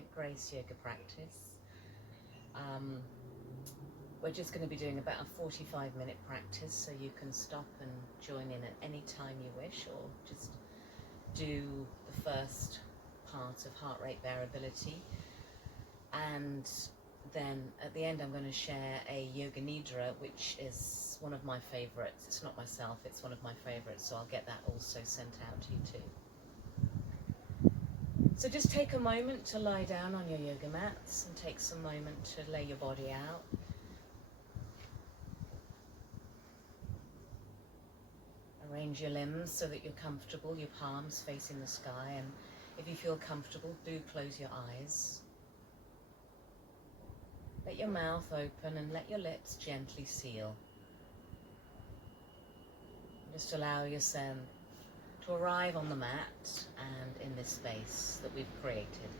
Radiant Grace yoga practice. We're just going to be doing about a 45-minute practice, so you can stop and join in at any time you wish, or just do the first part of heart rate variability. And then at the end I'm going to share a Yoga Nidra, which is one of my favorites. It's not myself, it's one of my favorites, so I'll get that also sent out to you too. So just take a moment to lie down on your yoga mats and take some moment to lay your body out. Arrange your limbs so that you're comfortable, your palms facing the sky, and if you feel comfortable, do close your eyes. Let your mouth open and let your lips gently seal. Just allow yourself to arrive on the mat and in this space that we've created.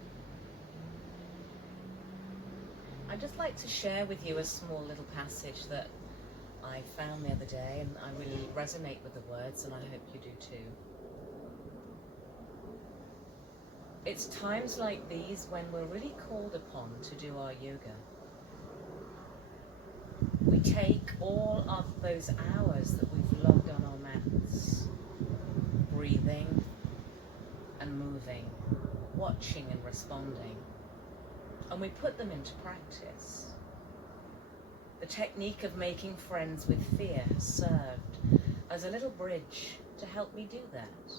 I'd just like to share with you a small little passage that I found the other day, and I really resonate with the words, and I hope you do too. It's times like these when we're really called upon to do our yoga. We take all of those hours that we've logged on our mats, breathing and moving, watching and responding, and we put them into practice. The technique of making friends with fear has served as a little bridge to help me do that.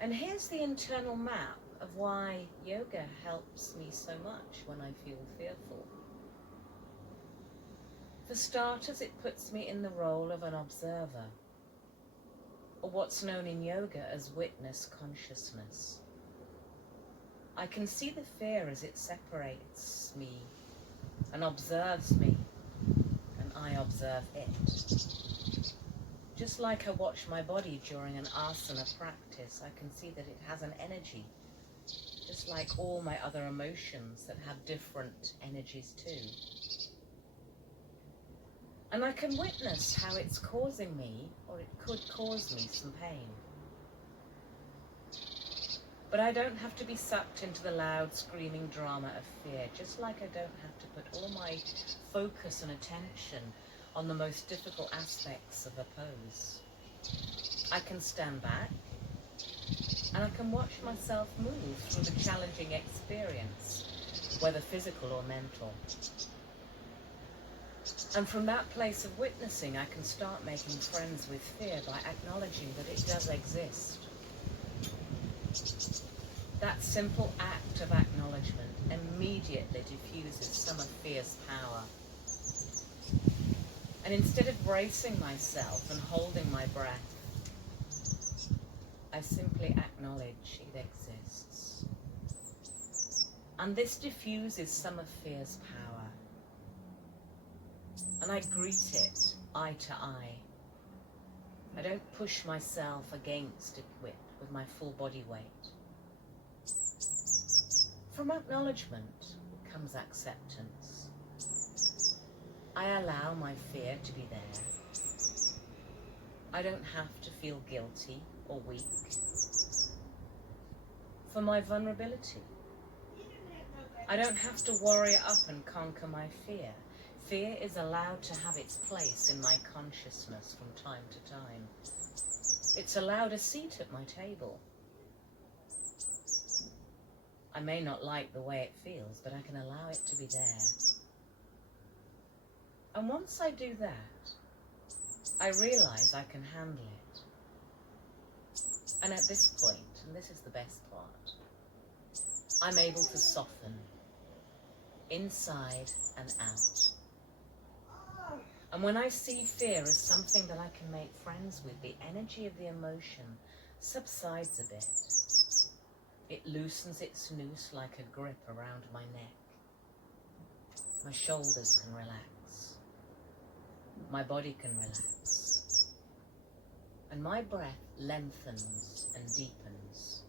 And here's the internal map of why yoga helps me so much when I feel fearful. For starters, it puts me in the role of an observer, or what's known in yoga as witness consciousness. I can see the fear as it separates me and observes me, and I observe it. Just like I watch my body during an asana practice, I can see that it has an energy, just like all my other emotions that have different energies too. And I can witness how it's causing me, or it could cause me, some pain. But I don't have to be sucked into the loud screaming drama of fear, just like I don't have to put all my focus and attention on the most difficult aspects of a pose. I can stand back and I can watch myself move through the challenging experience, whether physical or mental. And from that place of witnessing, I can start making friends with fear by acknowledging that it does exist. That simple act of acknowledgement immediately diffuses some of fear's power. And instead of bracing myself and holding my breath, I simply acknowledge it exists. And this diffuses some of fear's power. And I greet it eye to eye. I don't push myself against it with my full body weight. From acknowledgement comes acceptance. I allow my fear to be there. I don't have to feel guilty or weak for my vulnerability. I don't have to worry up and conquer my fear. Fear is allowed to have its place in my consciousness from time to time. It's allowed a seat at my table. I may not like the way it feels, but I can allow it to be there. And once I do that, I realize I can handle it. And at this point, and this is the best part, I'm able to soften inside and out. And when I see fear as something that I can make friends with, the energy of the emotion subsides a bit. It loosens its noose like a grip around my neck. My shoulders can relax. My body can relax. And my breath lengthens and deepens.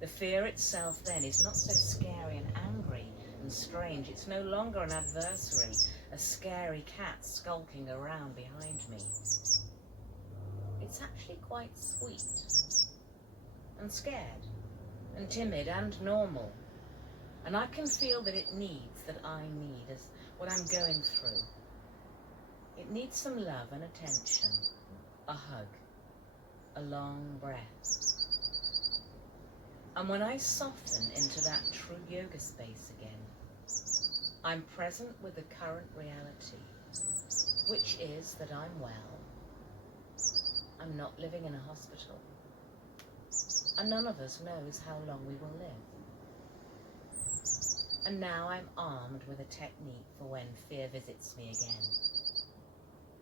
The fear itself then is not so scary and angry and strange. It's no longer an adversary, a scary cat skulking around behind me. It's actually quite sweet and scared and timid and normal. And I can feel that it needs, that I need, as what I'm going through. It needs some love and attention, a hug, a long breath. And when I soften into that true yoga space again, I'm present with the current reality, which is that I'm well. I'm not living in a hospital. And none of us knows how long we will live. And now I'm armed with a technique for when fear visits me again.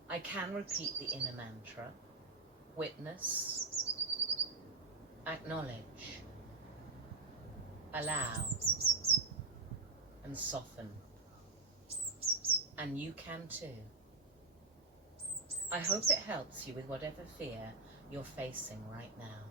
I can repeat the inner mantra, witness, acknowledge, allow, and soften. And you can too. I hope it helps you with whatever fear you're facing right now.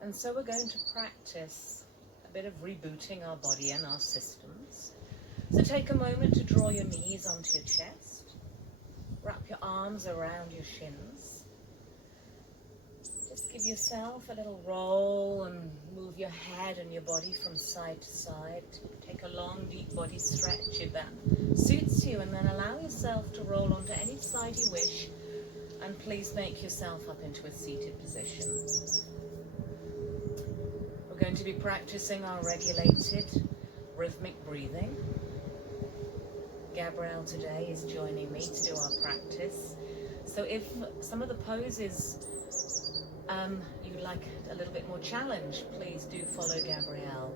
And so we're going to practice a bit of rebooting our body and our systems. So take a moment to draw your knees onto your chest. Wrap your arms around your shins. Just give yourself a little roll and move your head and your body from side to side. Take a long, deep body stretch if that suits you, and then allow yourself to roll onto any side you wish. And please make yourself up into a seated position. We're going to be practicing our regulated rhythmic breathing. Gabrielle today is joining me to do our practice. So if some of the poses you'd like a little bit more challenge, please do follow Gabrielle.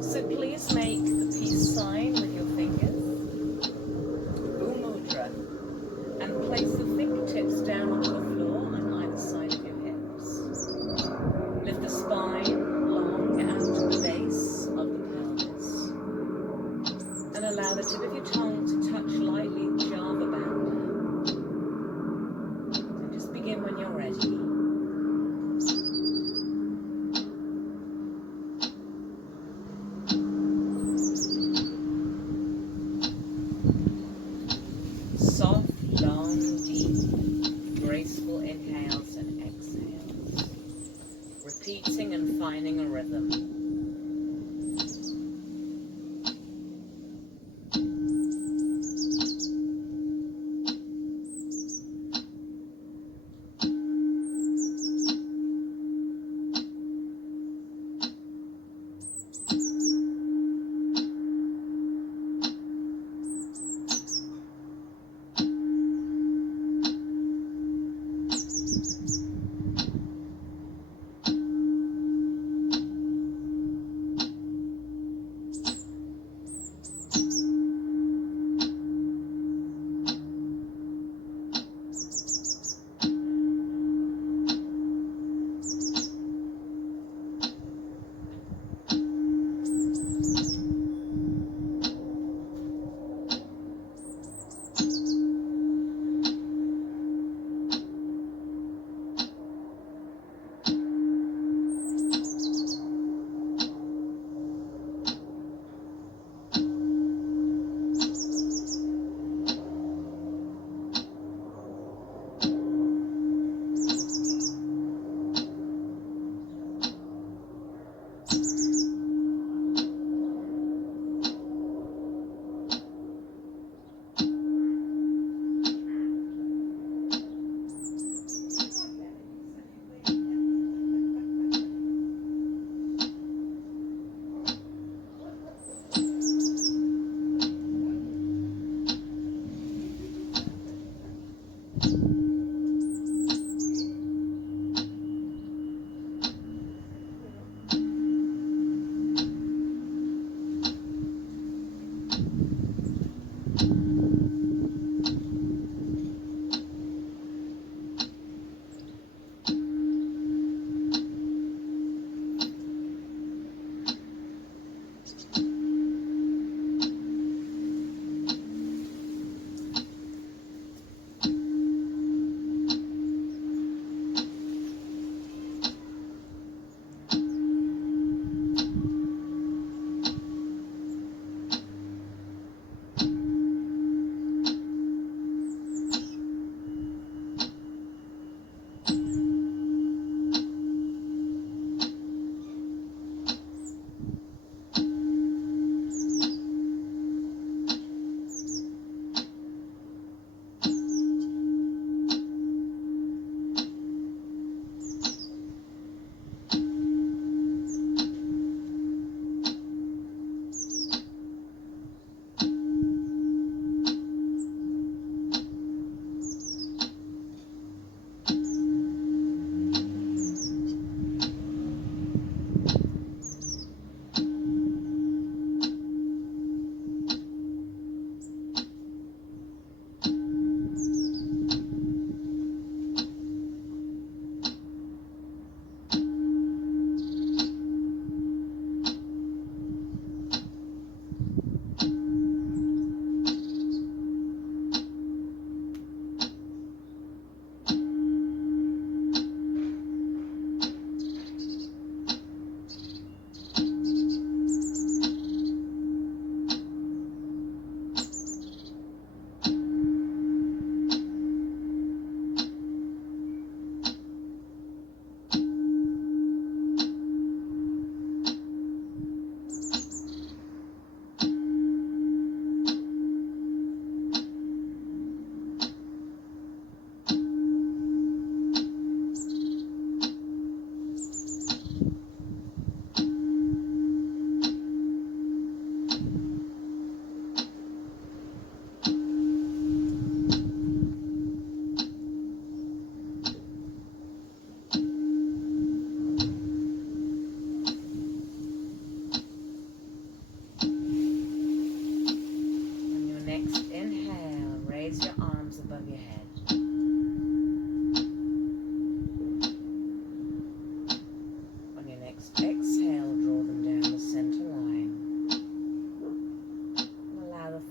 So please make the peace sign with your fingers, Bhu Mudra, and place the fingertips down onto the floor on either side of your hips. Lift the spine long out to the base of the pelvis. And allow the tip of your tongue to touch lightly Java Bandha. And just begin when you're ready. Soft, long, deep, graceful inhales and exhales. Repeating and finding a rhythm.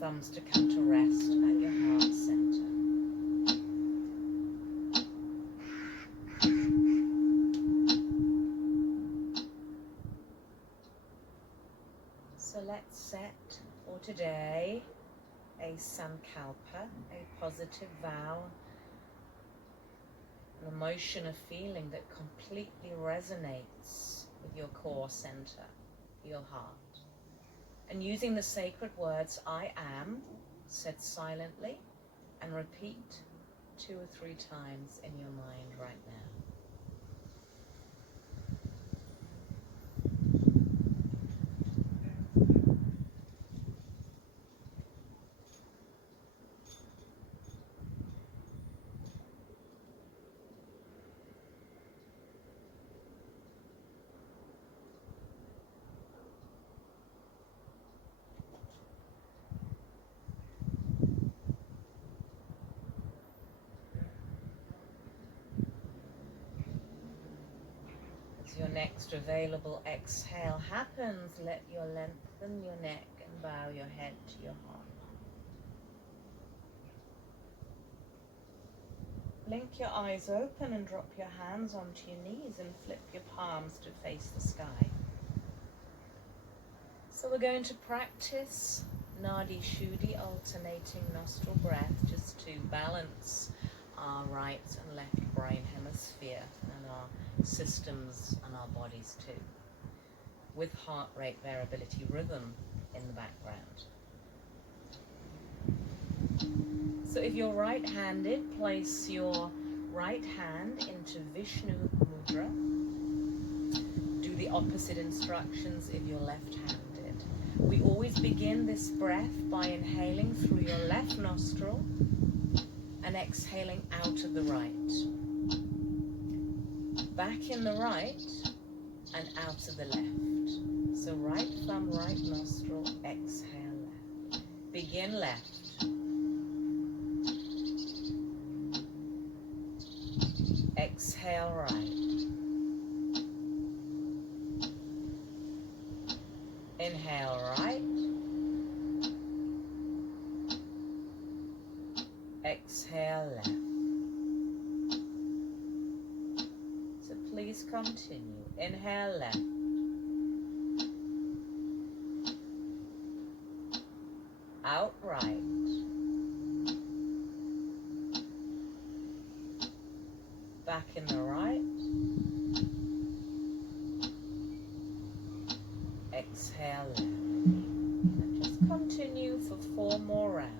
thumbs to come to rest at your heart center. So let's set for today a sankalpa, a positive vow, an emotion, a feeling that completely resonates with your core center, your heart. And using the sacred words, I am, said silently, and repeat 2 or 3 times in your mind right now. Your next available exhale happens, let your lengthen your neck and bow your head to your heart. Blink your eyes open and drop your hands onto your knees and flip your palms to face the sky. So we're going to practice Nadi Shuddhi, alternating nostril breath, just to balance our right and left brain hemisphere and our systems and our bodies too, with heart rate variability rhythm in the background. So if you're right-handed, place your right hand into Vishnu Mudra. Do the opposite instructions if you're left-handed. We always begin this breath by inhaling through your left nostril and exhaling out of the right. Back in the right and out of the left. So right thumb, right nostril, exhale left. Begin left. Exhale right. Inhale right. Exhale left. So please continue. Inhale left. Out right. Back in the right. Exhale left. And just continue for 4 more rounds.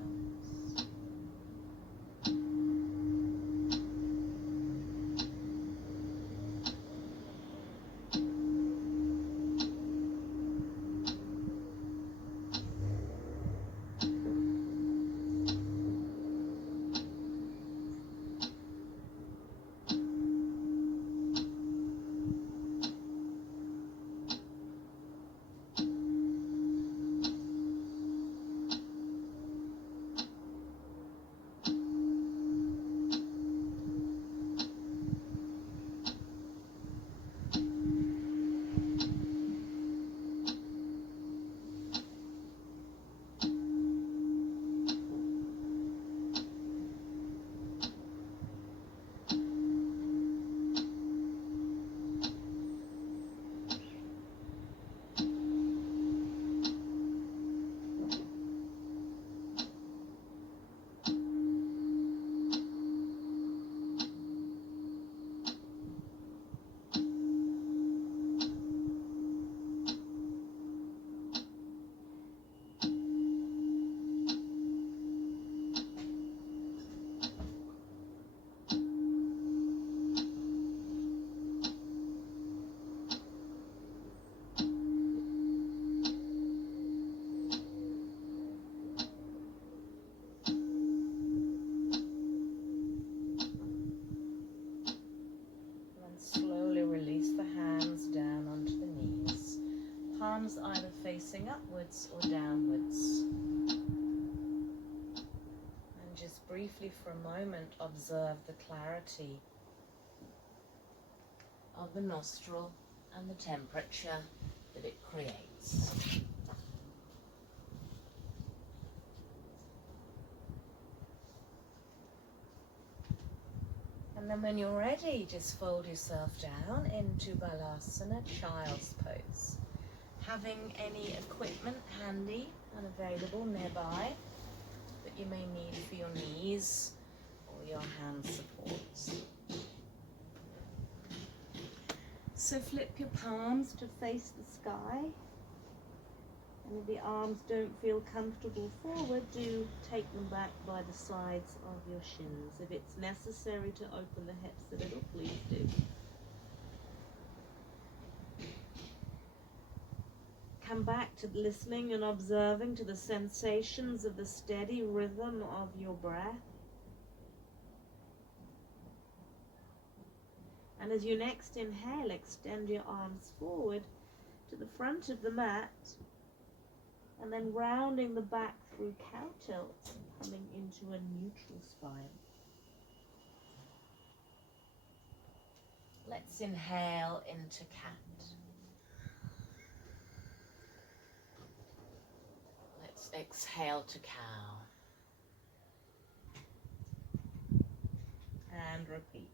Palms either facing upwards or downwards. And just briefly for a moment observe the clarity of the nostril and the temperature that it creates. And then when you're ready, just fold yourself down into Balasana, Child's Pose. Having any equipment handy and available nearby that you may need for your knees or your hand supports. So flip your palms to face the sky. And if the arms don't feel comfortable forward, do take them back by the sides of your shins. If it's necessary to open the hips a little, please do. Come back to listening and observing to the sensations of the steady rhythm of your breath. And as you next inhale, extend your arms forward to the front of the mat, and then rounding the back through cow tilt, coming into a neutral spine. Let's inhale into cat. Let's exhale to cow. And repeat.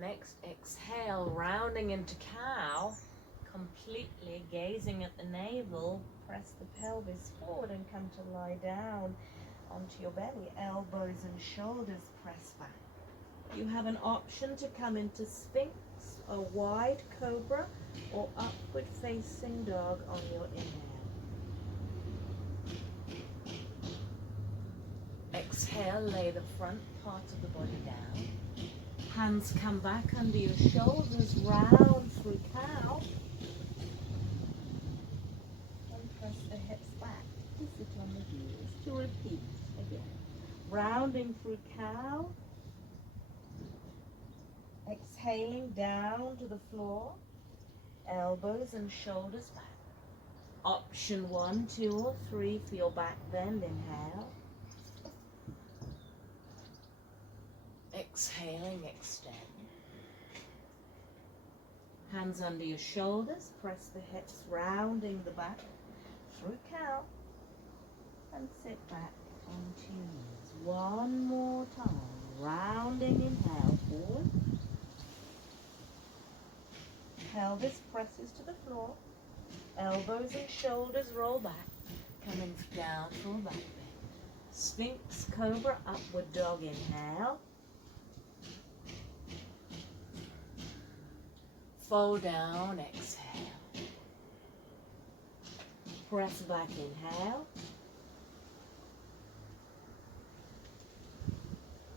Next exhale, rounding into cow, completely gazing at the navel, press the pelvis forward and come to lie down onto your belly, elbows and shoulders press back. You have an option to come into Sphinx, a wide cobra, or upward facing dog on your inhale. Exhale, lay the front part of the body down. Hands come back under your shoulders, round through cow. And press the hips back to sit on the heels. To repeat again. Rounding through cow. Exhaling down to the floor. Elbows and shoulders back. Option 1, 2, or 3 for your back bend. Inhale. Exhaling, extend. Hands under your shoulders, press the hips, rounding the back through cow, and sit back onto your knees. One more time, rounding, inhale, forward. Pelvis presses to the floor, elbows and shoulders roll back, coming down for a back bend. Sphinx, cobra, upward dog, inhale. Fold down, exhale. Press back, inhale.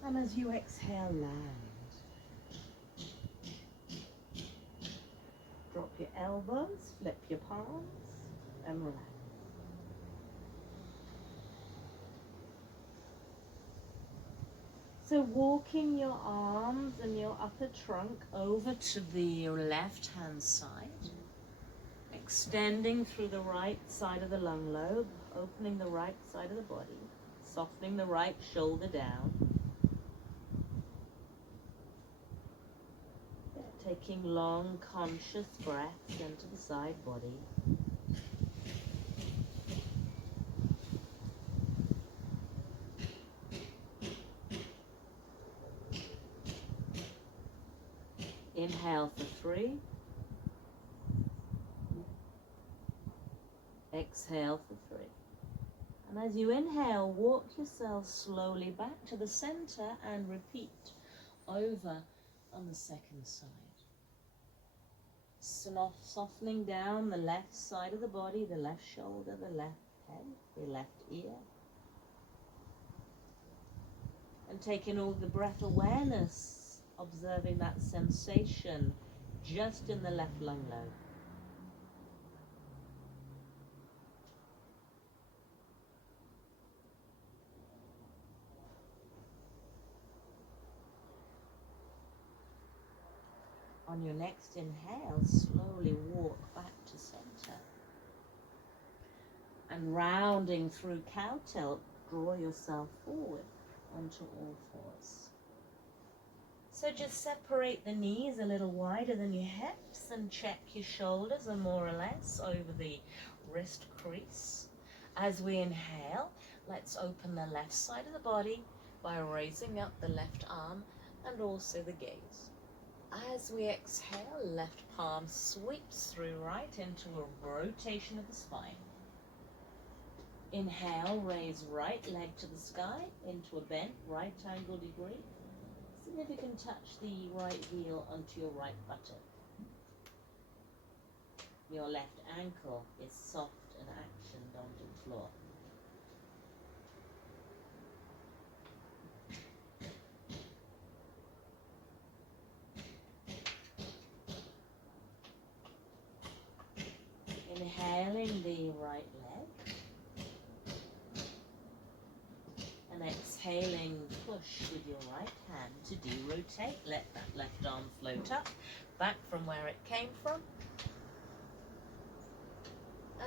And as you exhale, land. Drop your elbows, flip your palms, and relax. So walking your arms and your upper trunk over to the left hand side, extending through the right side of the lung lobe, opening the right side of the body, softening the right shoulder down, taking long conscious breaths into the side body. Inhale for 3. Exhale for 3. And as you inhale, walk yourself slowly back to the center and repeat over on the second side. Softening down the left side of the body, the left shoulder, the left head, the left ear. And taking all the breath awareness, observing that sensation just in the left lung lobe. On your next inhale, slowly walk back to center. And rounding through cow tilt, draw yourself forward onto all fours. So just separate the knees a little wider than your hips and check your shoulders are more or less over the wrist crease. As we inhale, let's open the left side of the body by raising up the left arm and also the gaze. As we exhale, left palm sweeps through right into a rotation of the spine. Inhale, raise right leg to the sky into a bent right angle degree. See if you can touch the right heel onto your right buttock. Your left ankle is soft and actioned onto the floor. Inhaling the right leg. And exhaling, push with your right hand to de-rotate. Let that left arm float up, back from where it came from.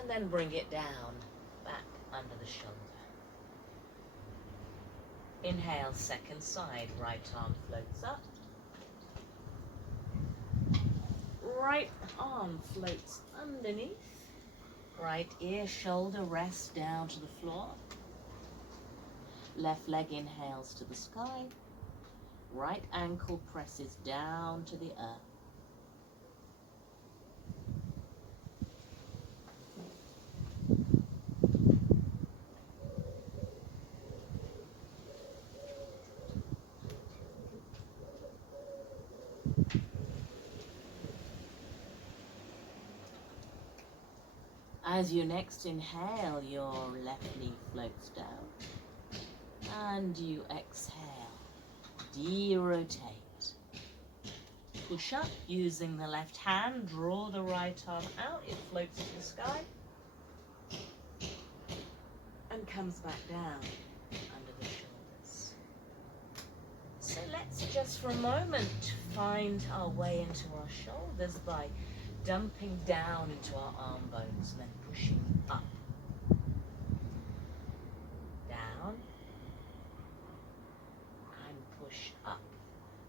And then bring it down, back under the shoulder. Inhale, second side, right arm floats up. Right arm floats underneath. Right ear, shoulder rests down to the floor. Left leg inhales to the sky. Right ankle presses down to the earth. As you next inhale, your left knee floats down. And you exhale, de-rotate. Push up using the left hand, draw the right arm out, it floats to the sky. And comes back down under the shoulders. So let's just for a moment find our way into our shoulders by dumping down into our arm bones and then pushing up. Down. And push up.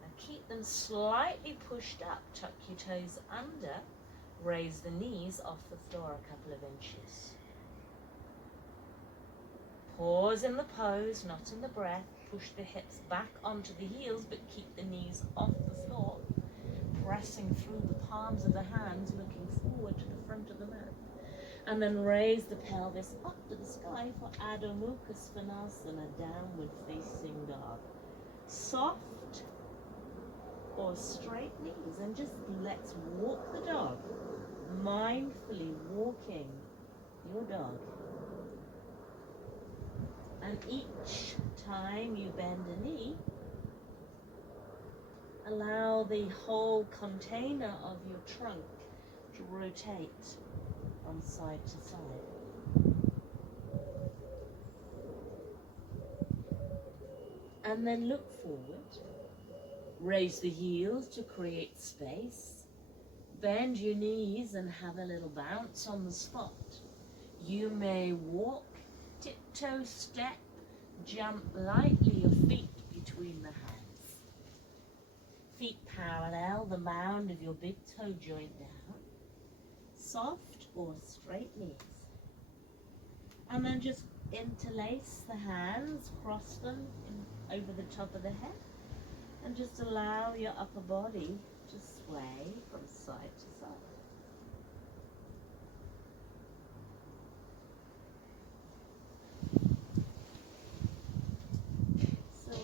And keep them slightly pushed up. Tuck your toes under. Raise the knees off the floor a couple of inches. Pause in the pose, not in the breath. Push the hips back onto the heels, but keep the knees off the floor. Pressing through the palms of the hands, looking forward to the front of the mat. And then raise the pelvis up to the sky for Adho Mukha Svanasana, downward facing dog. Soft or straight knees, and just let's walk the dog. Mindfully walking your dog. And each time you bend a knee, allow the whole container of your trunk to rotate from side to side. And then look forward. Raise the heels to create space. Bend your knees and have a little bounce on the spot. You may walk, tiptoe, step, jump lightly your feet between the hands. Feet parallel the mound of your big toe joint down. Soft or straight knees. And then just interlace the hands, cross them over the top of the head. And just allow your upper body to sway from side to side.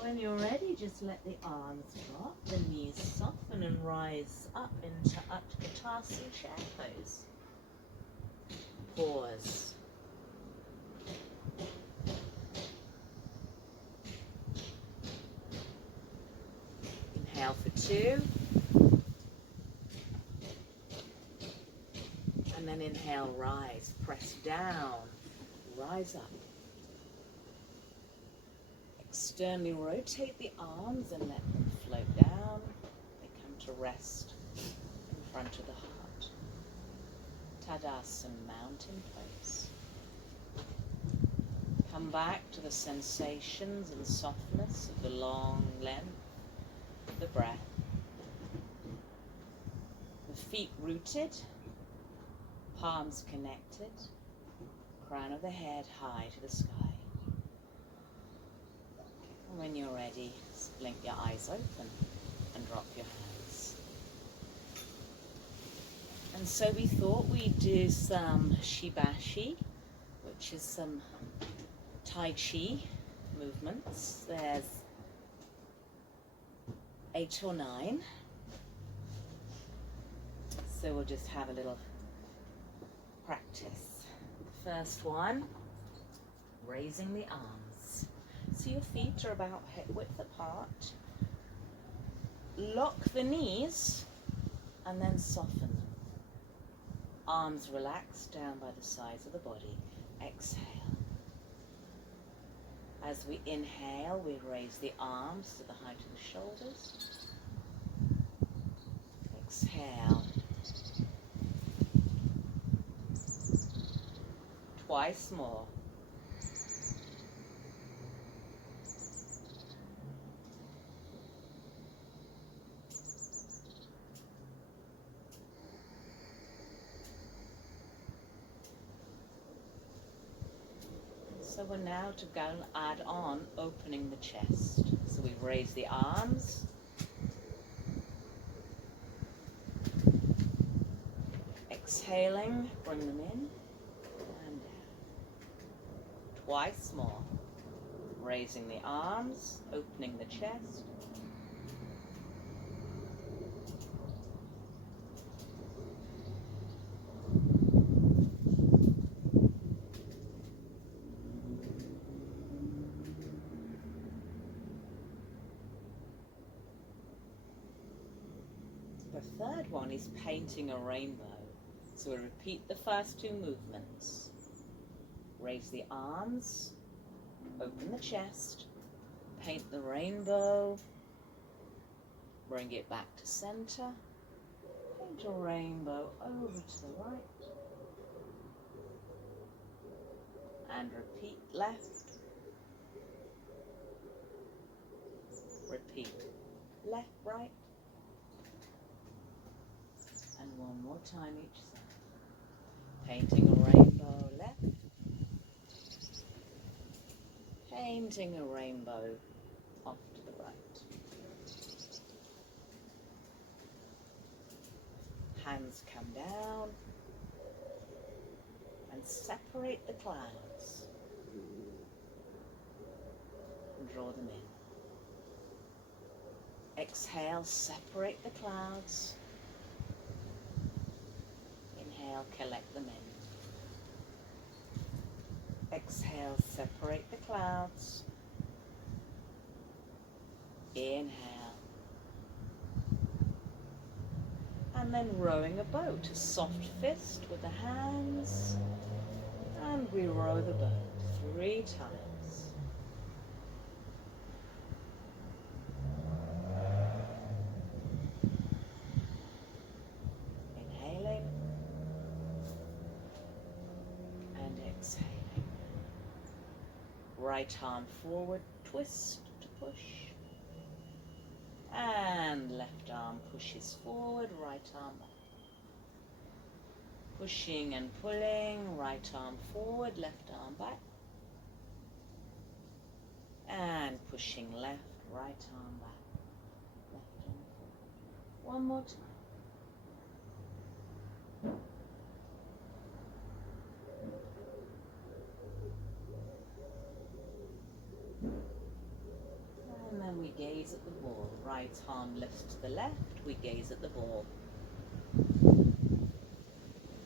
When you're ready, just let the arms drop, the knees soften and rise up into Utkatasana chair pose. Pause. Inhale for 2. And then inhale, rise, press down, rise up. Externally rotate the arms and let them float down. They come to rest front of the heart. Tadasana, mountain pose. Come back to the sensations and softness of the long length of the breath. The feet rooted, palms connected, crown of the head high to the sky. And when you're ready, just blink your eyes open and drop your hands. And so we thought we'd do some Shibashi, which is some Tai Chi movements. There's 8 or 9. So we'll just have a little practice. First one, raising the arms. So your feet are about hip width apart. Lock the knees and then soften them. Arms relaxed down by the sides of the body. Exhale. As we inhale, we raise the arms to the height of the shoulders. Exhale. Twice more. So we're now to go and add on opening the chest. So we've raised the arms. Exhaling, bring them in and down. Twice more. Raising the arms, opening the chest. The third one is painting a rainbow. So we repeat the first 2 movements. Raise the arms, open the chest, paint the rainbow, bring it back to center, paint a rainbow over to the right, and repeat left, repeat left, right, and one more time each side. Painting a rainbow left, painting a rainbow off to the right. Hands come down and separate the clouds and draw them in. Exhale, separate the clouds. Inhale, collect them in. Exhale, separate the clouds. Inhale. And then rowing a boat, a soft fist with the hands. And we row the boat 3 times. Inhaling and exhaling. Right arm forward, twist to push. And left arm pushes forward, right arm back. Pushing and pulling, right arm forward, left arm back. And pushing left, right arm back, left arm forward. One more time. And then we gaze at the ball. Right arm lifts to the left, we gaze at the ball.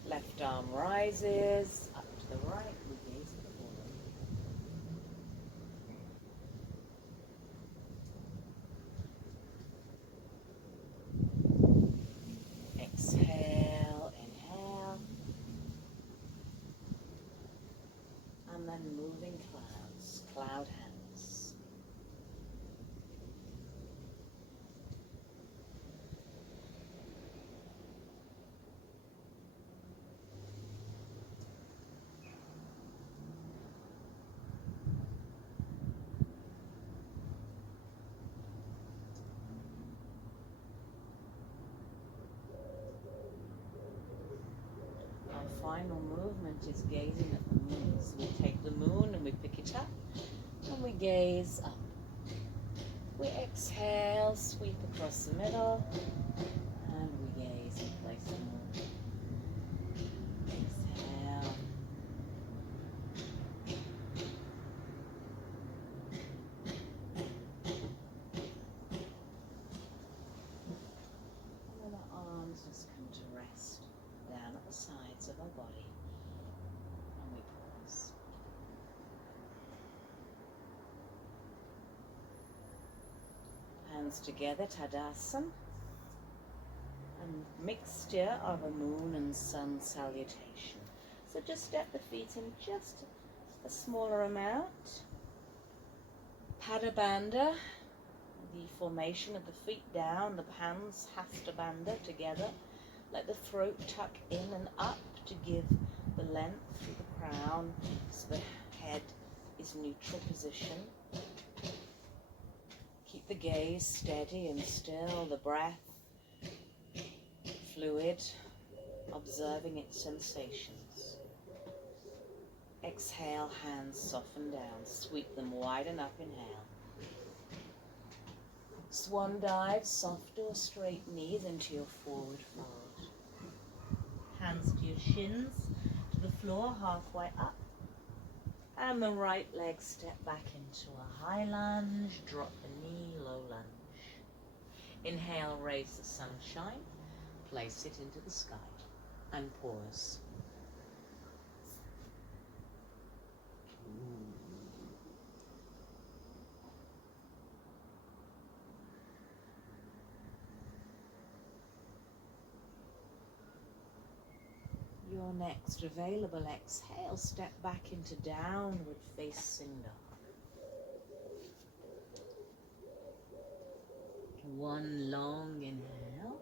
Left arm rises, up to the right, we gaze at the ball. Exhale, inhale. And then moving clouds, cloud hands. final movement is gazing at the moon. So we take the moon and we pick it up and we gaze up. We exhale, sweep across the middle, and we gaze and place the moon. Exhale. And then the arms just come to rest down at the sides of our body. And we pause. Hands together, Tadasana. A mixture of a moon and sun salutation. So just step the feet in just a smaller amount. Pada Bandha, the formation of the feet down, the hands Hasta Bandha together. Let the throat tuck in and up to give the length through the crown so the head is neutral position. Keep the gaze steady and still, the breath fluid, observing its sensations. Exhale, hands soften down, sweep them widen up, inhale. Swan dive, soft or straight knees into your forward fold. Hands to your shins, to the floor, halfway up. And the right leg step back into a high lunge, drop the knee, low lunge. Inhale, raise the sunshine, place it into the sky, and pause. Your next available exhale, step back into downward facing dog. One long inhale.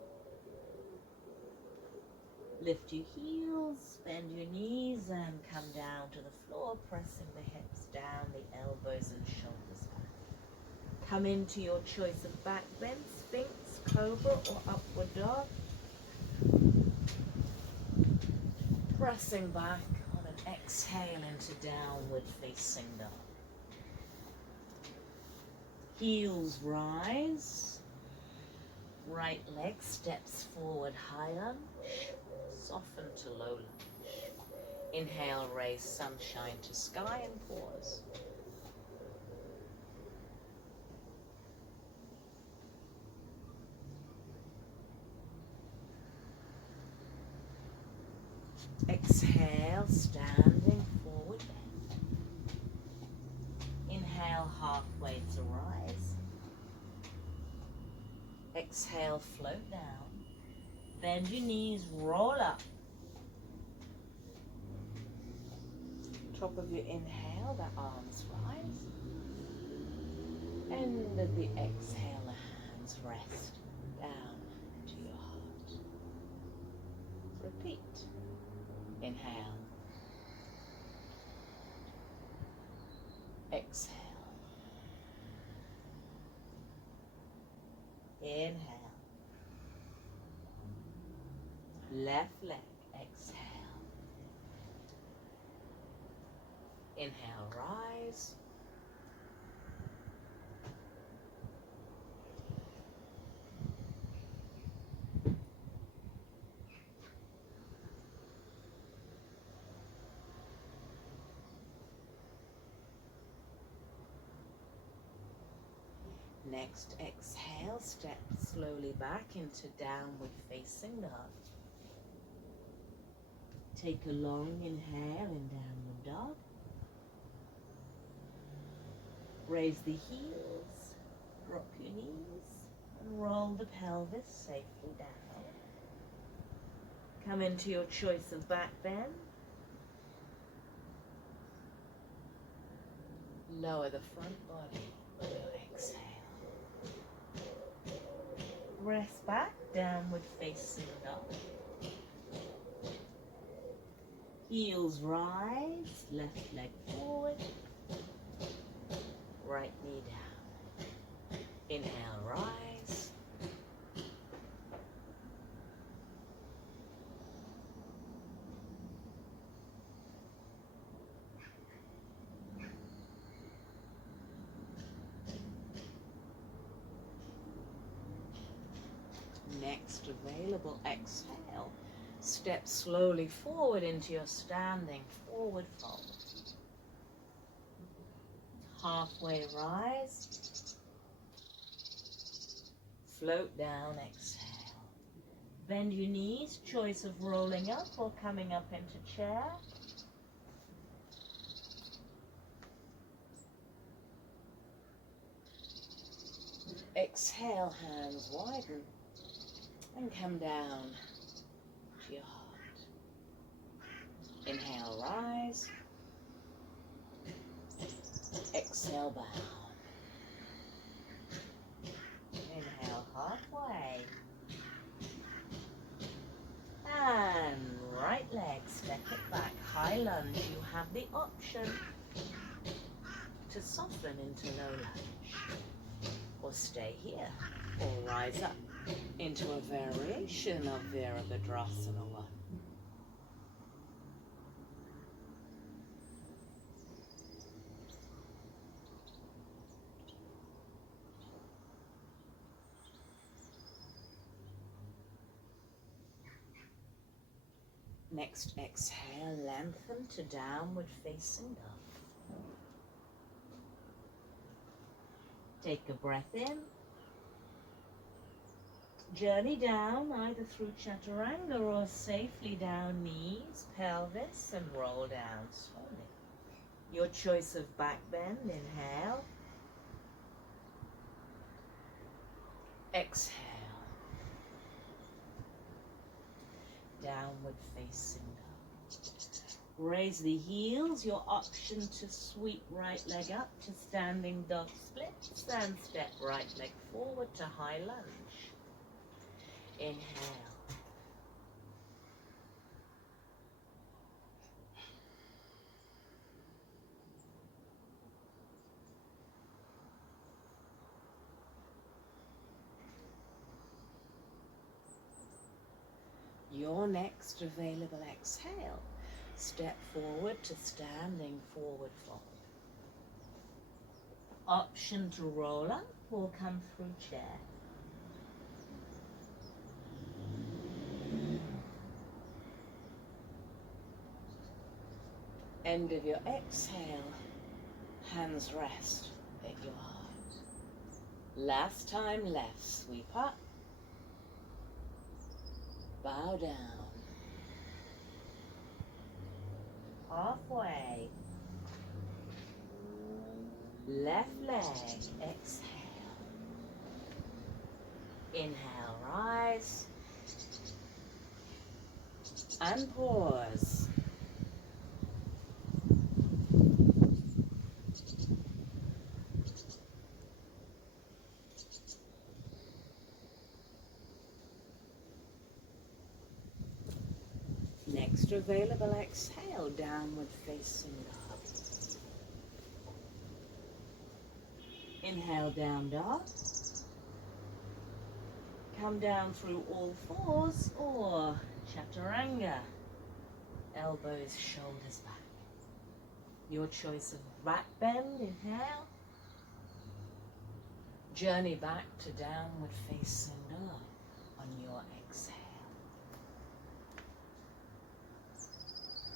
Lift your heels, bend your knees, and come down to the floor, pressing the hips down, the elbows and shoulders back. Come into your choice of back bend, Sphinx, Cobra, or Upward Dog. Pressing back on an exhale into downward facing dog. Heels rise. Right leg steps forward, high lunge. Soften to low lunge. Inhale, raise sunshine to sky and pause. Exhale, standing forward bend. Inhale, halfway to rise. Exhale, float down. Bend your knees, roll up. Top of your inhale, the arms rise. End of the exhale, the hands rest down to your heart. Repeat. Inhale. Exhale. Inhale. Left leg. Exhale. Inhale, rise. Next exhale, step slowly back into downward facing dog. Take a long inhale in downward dog. Raise the heels, drop your knees, and roll the pelvis safely down. Come into your choice of back bend. Lower the front body. Exhale. Rest back, downward facing dog. Heels rise, left leg forward, right knee down. Inhale, rise. next available exhale, step slowly forward into your standing forward fold. Halfway rise, float down, exhale. Bend your knees, choice of rolling up or coming up into chair. Exhale, hands widen and come down to your heart. Inhale, rise. Exhale, bow. Inhale, halfway. And right leg, step it back, high lunge. You have the option to soften into low lunge, or stay here, or rise up into a variation of Virabhadrasana 1. Next exhale, lengthen to downward facing dog. Take a breath in. Journey down either through Chaturanga or safely down knees, pelvis, and roll down slowly. Your choice of back bend, inhale. Exhale. Downward facing dog. Raise the heels, your option to sweep right leg up to standing dog splits and step right leg forward to high lunge. Inhale. Your next available exhale, step forward to standing forward fold. Option to roll up or come through chair. End of your exhale, hands rest at your heart. Last time left, sweep up. Bow down. Halfway. Left leg, exhale. Inhale, rise. And pause. Next available exhale, downward facing dog. Inhale, down dog. Come down through all fours or Chaturanga. Elbows, shoulders back. Your choice of back bend, inhale. Journey back to downward facing dog on your exhale.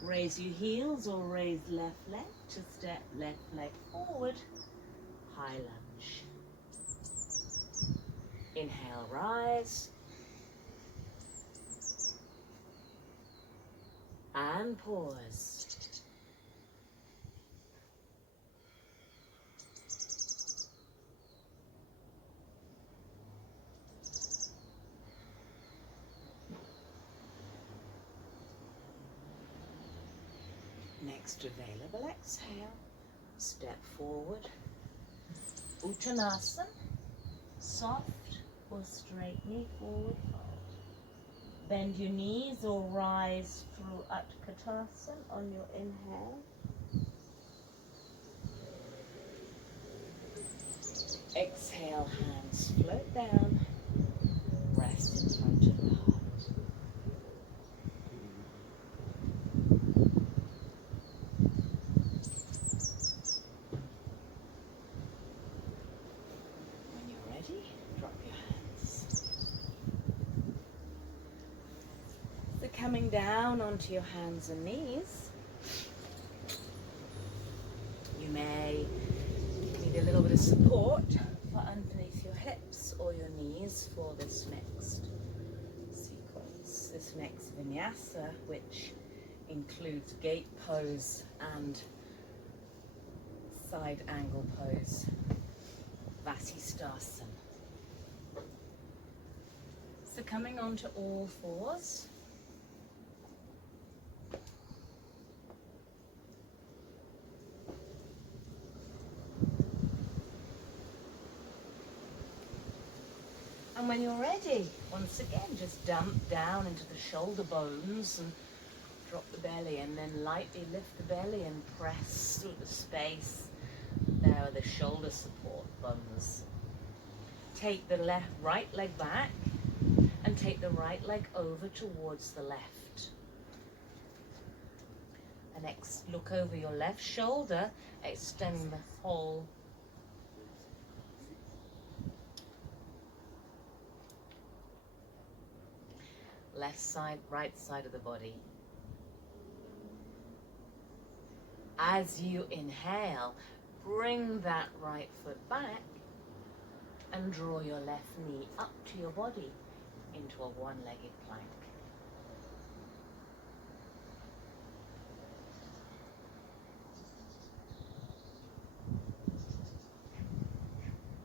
Raise your heels or raise left leg to step left leg forward, high lunge. Inhale, rise. And pause. Next available exhale, step forward, Uttanasana, soft or straight knee forward fold. Bend your knees or rise through Utkatasana on your inhale. Exhale, hands float down, rest in front of the heart. When you're ready, drop your hands. coming down onto your hands and knees. You may need a little bit of support for underneath your hips or your knees for this next sequence, this next vinyasa, which includes gate pose and side angle pose, Vasisthasana. So coming onto all fours. And when you're ready, once again, just dump down into the shoulder bones and drop the belly, and then lightly lift the belly and press through the space. There are the shoulder support bones. Take the right leg back and take the right leg over towards the left. And look over your left shoulder, extend the whole left side, right side of the body. As you inhale, bring that right foot back and draw your left knee up to your body into a one-legged plank.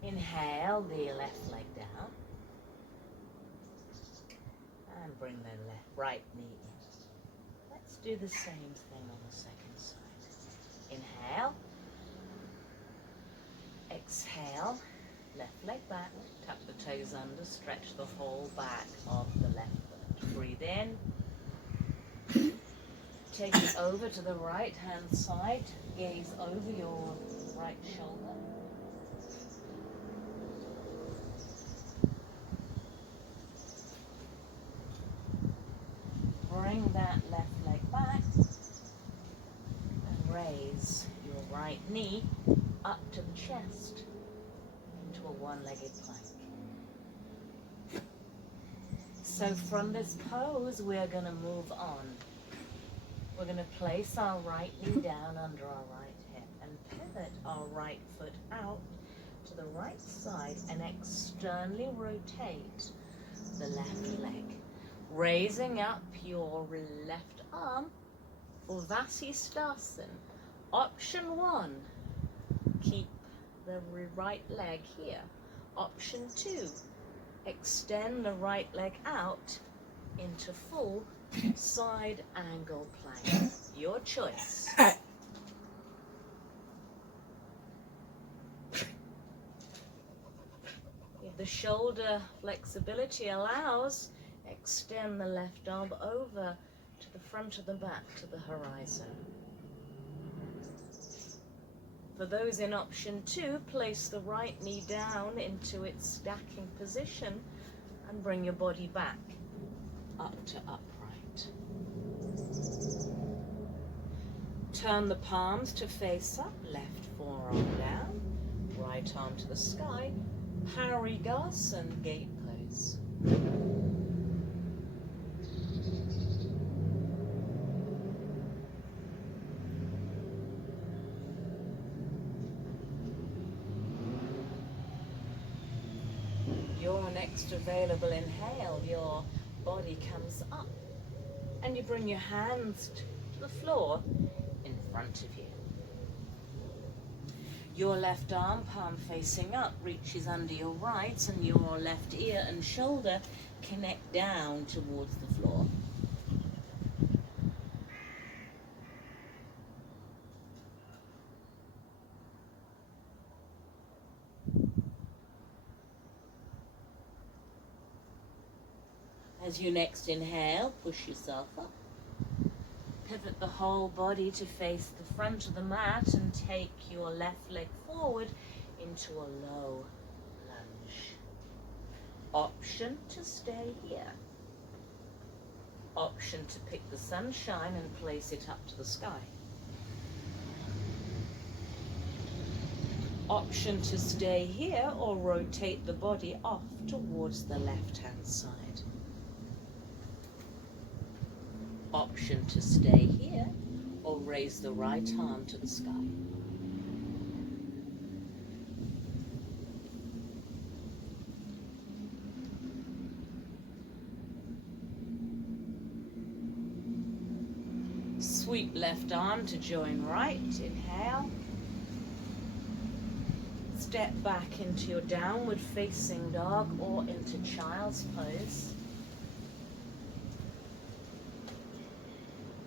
Inhale the left leg down and bring the right knee in. Let's do the same thing on the second side. Inhale, exhale, left leg back, tuck the toes under, stretch the whole back of the left foot. Breathe in. Take it over to the right hand side, gaze over your right shoulder. Bring that left leg back and raise your right knee up to the chest into a one-legged plank. So from this pose, we're going to move on. We're going to place our right knee down under our right hip and pivot our right foot out to the right side and externally rotate the left leg. Raising up your left arm for Vasisthasana. Option 1, keep the right leg here. Option 2, extend the right leg out into full side angle plank. Your choice. If the shoulder flexibility allows, extend the left arm over to the front of the back to the horizon. For those in option 2, place the right knee down into its stacking position and bring your body back up to upright. Turn the palms to face up, left forearm down, right arm to the sky, Parigasana gate pose. Your next available inhale, your body comes up and you bring your hands to the floor in front of you. Your left arm, palm facing up, reaches under your right, and your left ear and shoulder connect down towards the floor. As you next inhale, push yourself up. Pivot the whole body to face the front of the mat and take your left leg forward into a low lunge. Option to stay here. Option to pick the sunshine and place it up to the sky. Option to stay here or rotate the body off towards the left-hand side. Option to stay here or raise the right arm to the sky. Sweep left arm to join right. Inhale. Step back into your downward facing dog or into child's pose.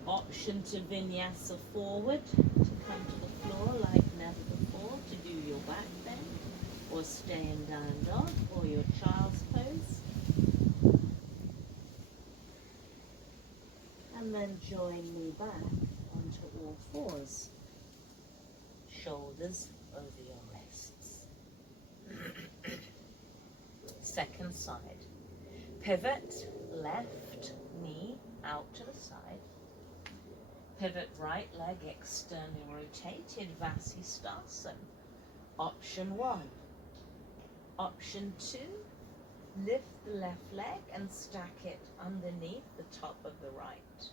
Option to vinyasa forward, to come to the floor like never before, to do your back bend, or stay in down dog, or your child's pose. And then join me back onto all fours. Shoulders over your wrists. Second side. Pivot, left knee out to the side. Pivot right leg externally rotated, Vasisthasana. Option 1. Option 2, lift the left leg and stack it underneath the top of the right.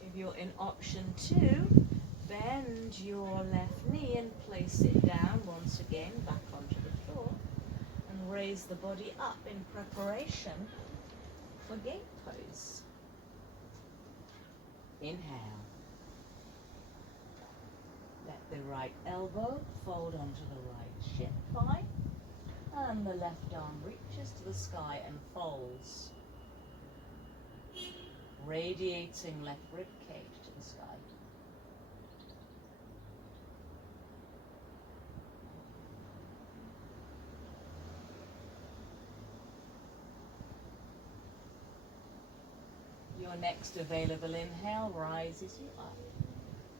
If you're in option 2, bend your left knee and place it down once again back onto the floor. Raise the body up in preparation for gate pose. Inhale. Let the right elbow fold onto the right shin thigh, and the left arm reaches to the sky and folds, radiating left rib cage to the sky. Your next available inhale rises you up,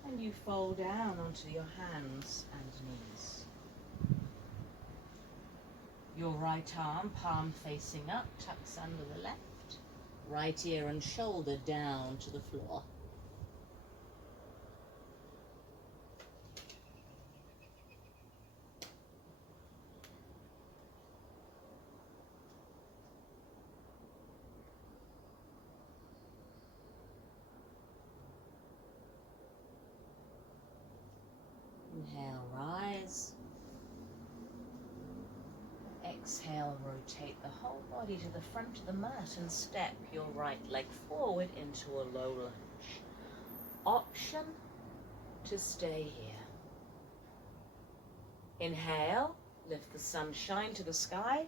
and you fold down onto your hands and knees. Your right arm, palm facing up, tucks under the left, right ear and shoulder down to the floor. Inhale, rise. Exhale, rotate the whole body to the front of the mat and step your right leg forward into a low lunge. Option to stay here. Inhale, lift the sunshine to the sky.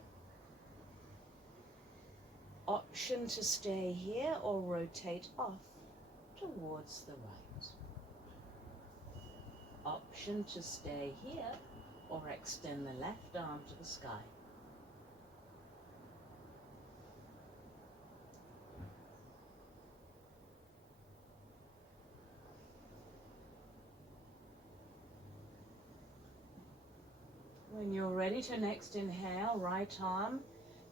Option to stay here or rotate off towards the right. Option to stay here or extend the left arm to the sky. When you're ready to next inhale, right arm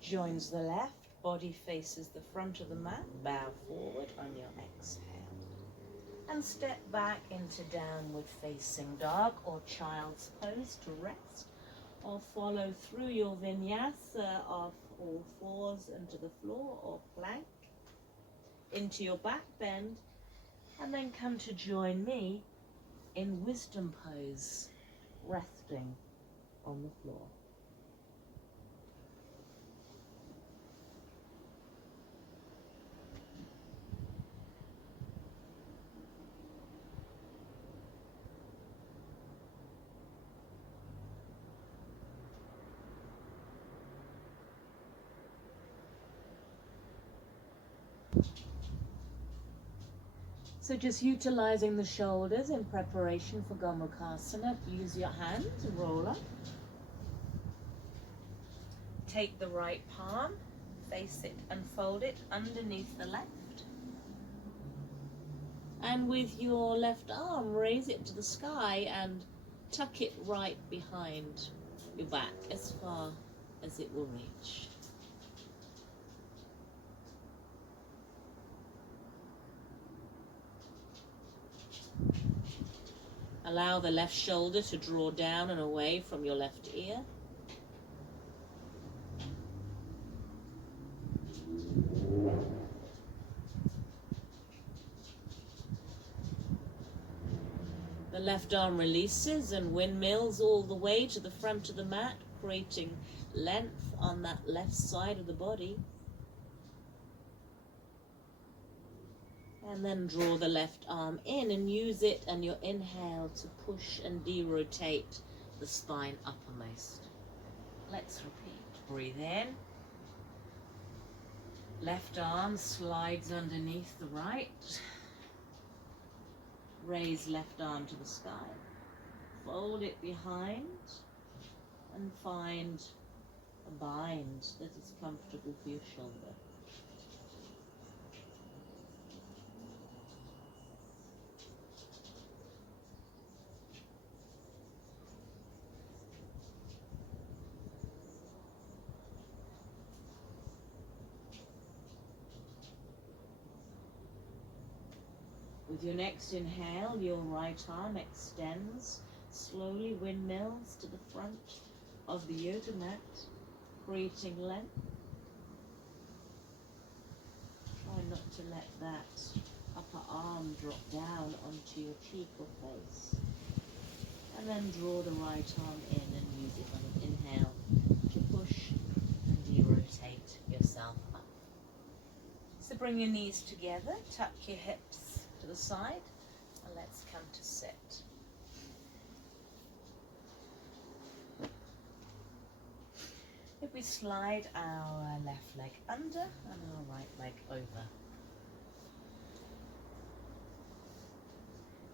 joins the left, body faces the front of the mat, bow forward on your exhale. And step back into downward facing dog or child's pose to rest, or follow through your vinyasa of all fours into the floor or plank, into your back bend, and then come to join me in wisdom pose, resting on the floor. So just utilizing the shoulders in preparation for Gomukhasana. Use your hands and roll up. Take the right palm, face it and fold it underneath the left. And with your left arm, raise it to the sky and tuck it right behind your back as far as it will reach. Allow the left shoulder to draw down and away from your left ear. left arm releases and windmills all the way to the front of the mat, creating length on that left side of the body. And then draw the left arm in and use it and your inhale to push and de-rotate the spine uppermost. Let's repeat. Breathe in. Left arm slides underneath the right. Raise left arm to the sky. Fold it behind and find a bind that is comfortable for your shoulder. With your next inhale, your right arm extends, slowly windmills to the front of the yoga mat, creating length. Try not to let that upper arm drop down onto your cheek or face. And then draw the right arm in and use it on an inhale to push and de-rotate yourself up. So bring your knees together, tuck your hips to the side, and let's come to sit. If we slide our left leg under and our right leg over.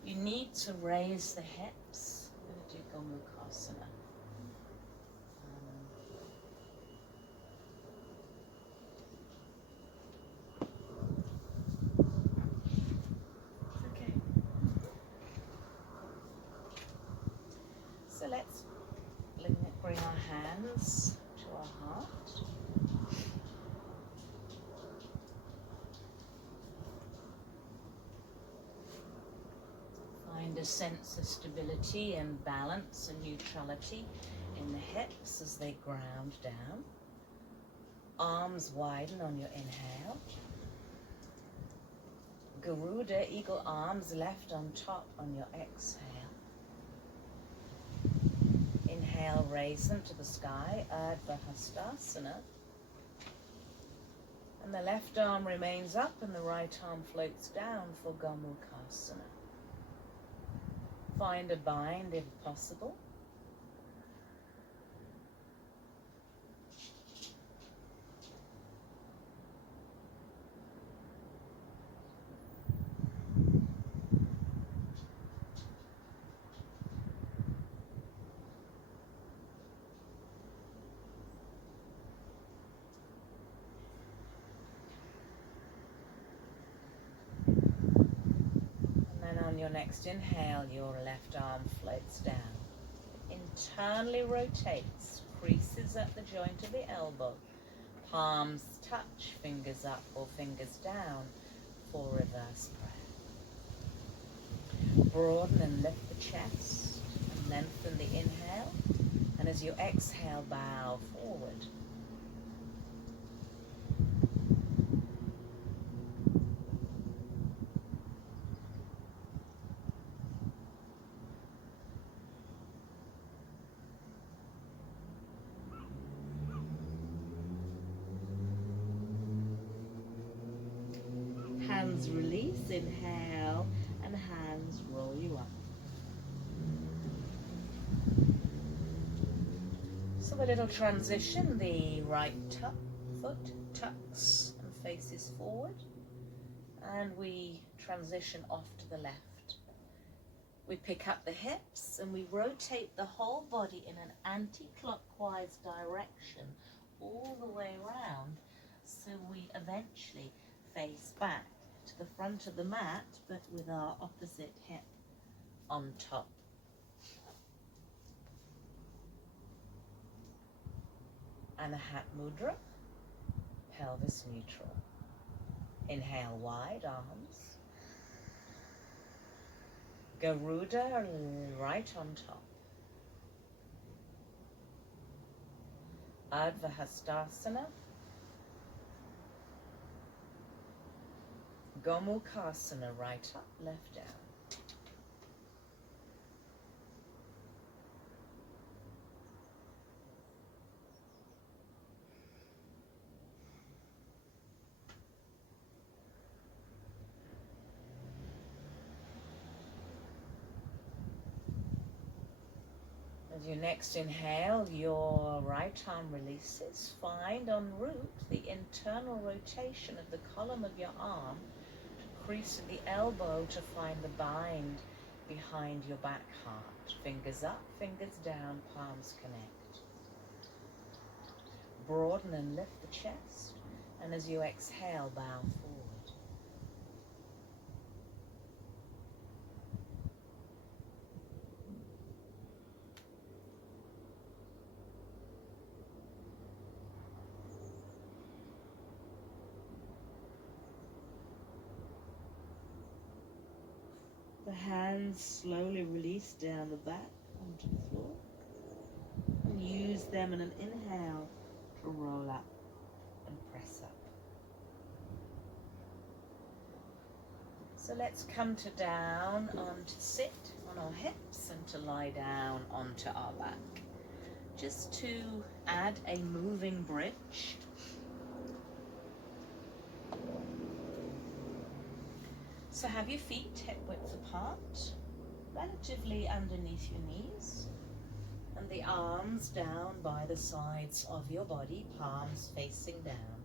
You need to raise the hips. I'm going to do Gomukhasana. So let's bring our hands to our heart. Find a sense of stability and balance and neutrality in the hips as they ground down. Arms widen on your inhale. Garuda, eagle arms left on top on your exhale. Inhale, raise them to the sky, Ardha Hastasana. And the left arm remains up and the right arm floats down for Gomukhasana. Find a bind if possible. Your next inhale, your left arm floats down. Internally rotates, creases at the joint of the elbow. Palms touch, fingers up or fingers down for reverse prayer. Broaden and lift the chest and lengthen the inhale. And as you exhale, bow forward. Hands release, inhale, and hands roll you up. So a little transition, the right foot tucks and faces forward, and we transition off to the left. We pick up the hips and we rotate the whole body in an anti-clockwise direction all the way around, so we eventually face back to the front of the mat, but with our opposite hip on top. Anahat Mudra, pelvis neutral. Inhale, wide arms. Garuda, right on top. Ardha Hastasana. Gomukhasana, right up, left down. As you next inhale, your right arm releases. Find en route the internal rotation of the column of your arm to crease at the elbow to find the bind behind your back heart. Fingers up, fingers down, palms connect. Broaden and lift the chest, and as you exhale, bow forward. The hands slowly release down the back onto the floor, and use them in an inhale to roll up and press up. So let's come to down to sit on our hips and to lie down onto our back. Just to add a moving bridge. So have your feet hip width apart, relatively underneath your knees, and the arms down by the sides of your body, palms facing down.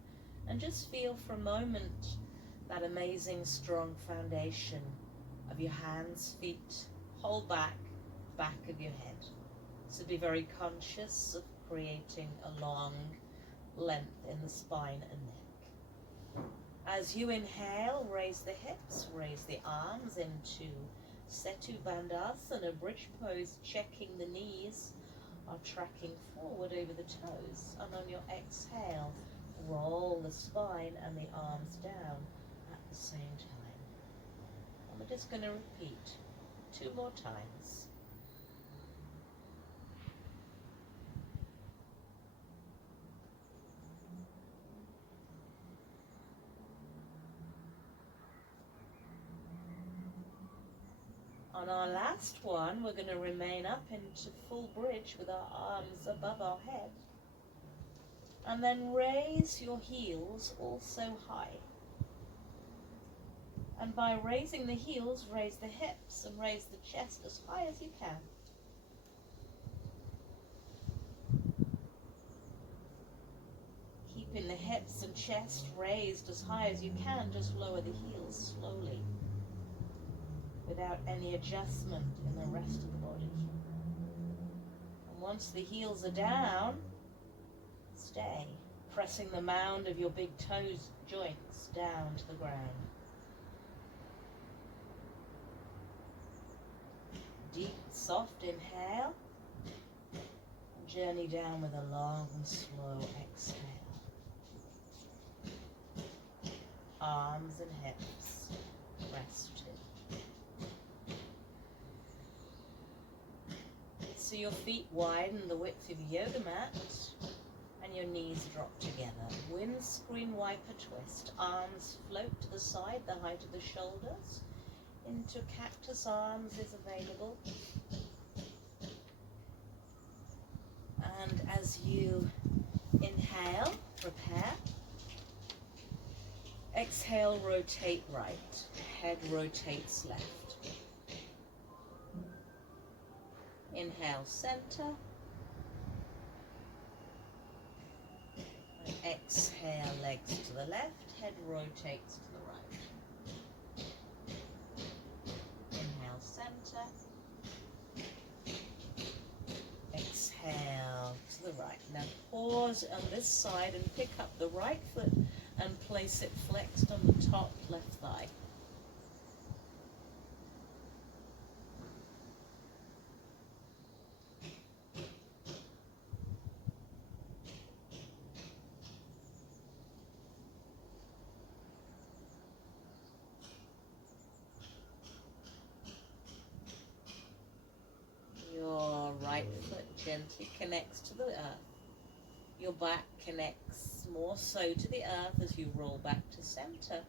And just feel for a moment that amazing strong foundation of your hands, feet, whole back of your head. So be very conscious of creating a long length in the spine and neck. As you inhale, raise the hips, raise the arms into Setu Bandhasana, bridge pose, checking the knees are tracking forward over the toes. And on your exhale, roll the spine and the arms down at the same time. And we're just going to repeat 2 more times. On our last one, we're going to remain up into full bridge with our arms above our head. And then raise your heels also high. And by raising the heels, raise the hips and raise the chest as high as you can. Keeping the hips and chest raised as high as you can, just lower the heels slowly, without any adjustment in the rest of the body. And once the heels are down, stay, pressing the mound of your big toes joints down to the ground. Deep, soft inhale, and journey down with a long, slow exhale. Arms and hips rested. So your feet widen the width of your yoga mat and your knees drop together. Windscreen wiper twist. Arms float to the side, the height of the shoulders. Into cactus arms is available. And as you inhale, prepare. Exhale, rotate right. Head rotates left. Inhale, center. And exhale, legs to the left. Head rotates to the right. Inhale, center. Exhale to the right. Now pause on this side and pick up the right foot and place it flexed on the top left thigh. Your right foot gently connects to the earth. Your back connects more so to the earth as you roll back to center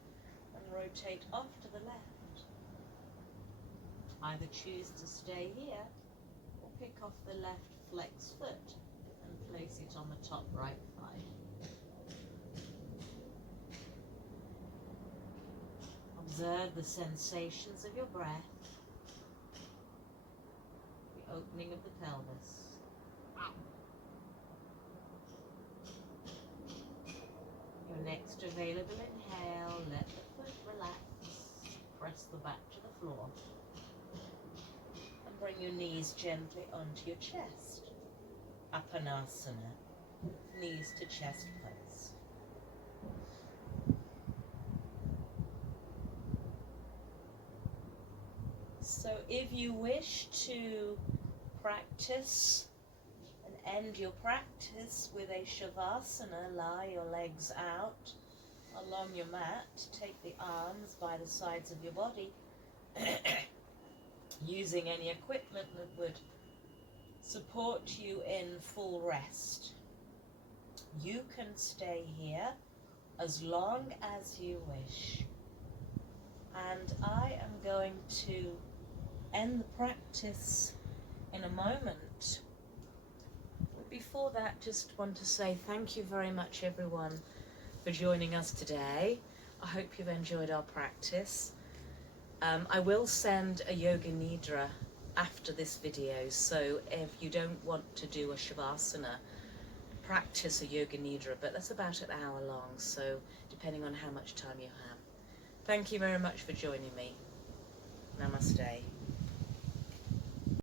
and rotate off to the left. Either choose to stay here or pick off the left flex foot and place it on the top right thigh. Observe the sensations of your breath, the opening of the pelvis. Next available inhale, let the foot relax, press the back to the floor, and bring your knees gently onto your chest. Apanasana, knees to chest pose. So if you wish to practice and end your practice with a Shavasana, lie your legs out along your mat, take the arms by the sides of your body, using any equipment that would support you in full rest. You can stay here as long as you wish. And I am going to end the practice in a moment. Before that, just want to say thank you very much, everyone, for joining us today. I hope you've enjoyed our practice. I will send a Yoga Nidra after this video, so if you don't want to do a Shavasana, practice a Yoga Nidra, but that's about an hour long, so depending on how much time you have. Thank you very much for joining me. Namaste.